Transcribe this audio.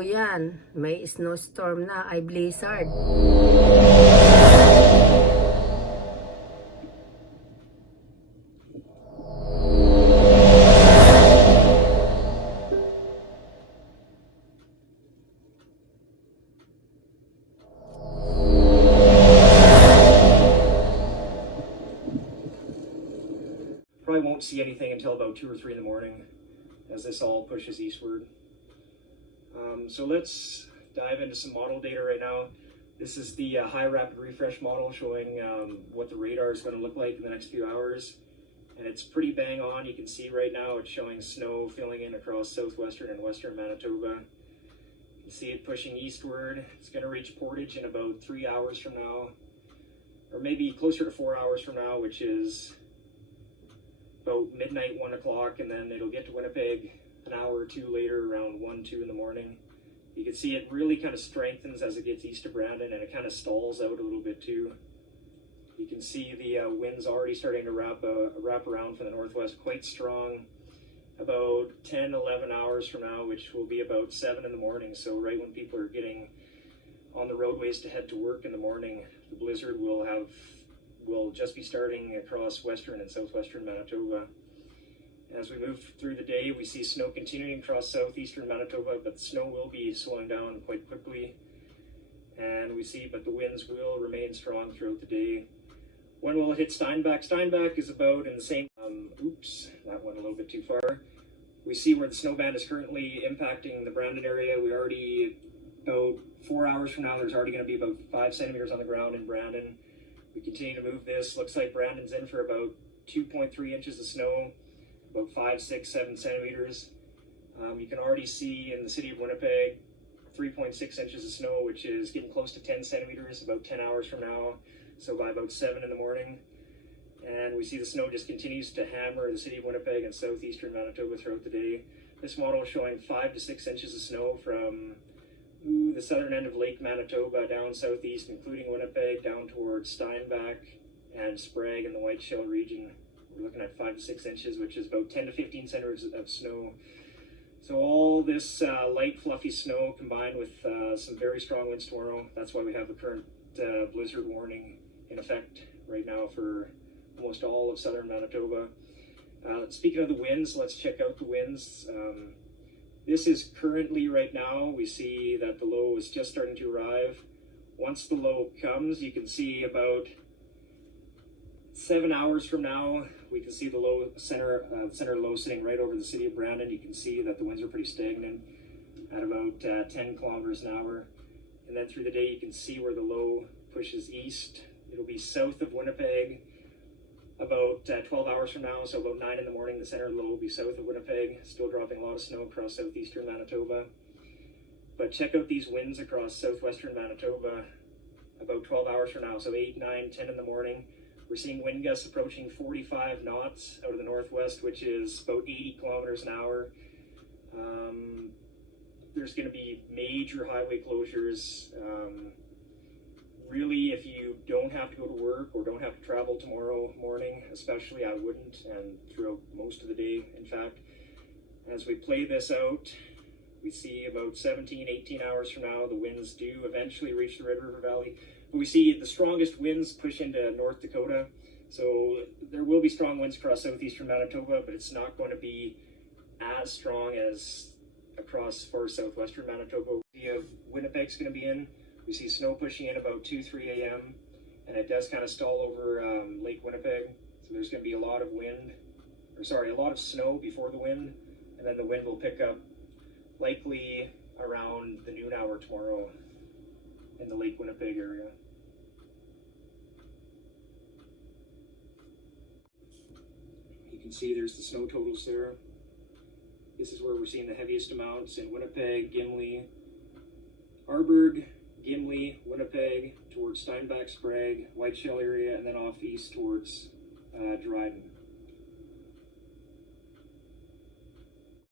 po yan. May snowstorm na, ay blizzard. Probably won't see anything until about 2 or 3 in the morning as this all pushes eastward. So let's dive into some model data right now. This is the high rapid refresh model showing what the radar is going to look like in the next few hours. And it's pretty bang on. You can see right now it's showing snow filling in across southwestern and western Manitoba. You can see it pushing eastward. It's going to reach Portage in about 3 hours from now, or maybe closer to 4 hours from now, which is about midnight, 1 o'clock, and then it'll get to Winnipeg an hour or two later, around 1, 2 in the morning. You can see it really kind of strengthens as it gets east of Brandon, and it kind of stalls out a little bit too. You can see the winds already starting to wrap around from the northwest quite strong. About 10, 11 hours from now, which will be about 7 in the morning, so right when people are getting on the roadways to head to work in the morning, the blizzard will just be starting across western and southwestern Manitoba. As we move through the day, we see snow continuing across southeastern Manitoba, but the snow will be slowing down quite quickly. And we see, but the winds will remain strong throughout the day. When will it hit Steinbach? Steinbach is about in the same, oops, that went a little bit too far. We see where the snow band is currently impacting the Brandon area. We already, about 4 hours from now, there's already going to be about 5 centimeters on the ground in Brandon. We continue to move this. Looks like Brandon's in for about 2.3 inches of snow, about 5, 6, 7 centimeters. You can already see in the city of Winnipeg 3.6 inches of snow, which is getting close to 10 centimeters about 10 hours from now, so by about 7 in the morning. And we see the snow just continues to hammer the city of Winnipeg and southeastern Manitoba throughout the day. This model is showing 5 to 6 inches of snow from the southern end of Lake Manitoba down southeast, including Winnipeg, down towards Steinbach and Sprague in the White Shell region. We're looking at 5 to 6 inches, which is about 10 to 15 centimeters of snow. So all this light, fluffy snow combined with some very strong winds tomorrow. That's why we have the current blizzard warning in effect right now for almost all of southern Manitoba. Speaking of the winds, let's check out the winds. This is currently right now, we see that the low is just starting to arrive. Once the low comes, you can see about 7 hours from now, we can see the low center low sitting right over the city of Brandon. You can see that the winds are pretty stagnant at about 10 kilometers an hour. And then through the day, you can see where the low pushes east. It'll be south of Winnipeg about 12 hours from now, so about 9 in the morning, the center low will be south of Winnipeg, still dropping a lot of snow across southeastern Manitoba. But check out these winds across southwestern Manitoba about 12 hours from now, so 8, 9, 10 in the morning. We're seeing wind gusts approaching 45 knots out of the northwest, which is about 80 kilometers an hour. There's going to be major highway closures. Really, if you don't have to go to work or don't have to travel tomorrow morning, especially, I wouldn't, and throughout most of the day, in fact. As we play this out, we see about 17, 18 hours from now, the winds do eventually reach the Red River Valley. But we see the strongest winds push into North Dakota. So there will be strong winds across southeastern Manitoba, but it's not going to be as strong as across far southwestern Manitoba. Winnipeg's going to be in. We see snow pushing in about 2, 3 a.m. and it does kind of stall over Lake Winnipeg. So there's going to be a lot of snow before the wind, and then the wind will pick up likely around the noon hour tomorrow in the Lake Winnipeg area. You can see there's the snow totals there. This is where we're seeing the heaviest amounts in Winnipeg, Gimli, Arborg, Gimli, Winnipeg, towards Steinbach, Sprague, White Shell area, and then off east towards Dryden.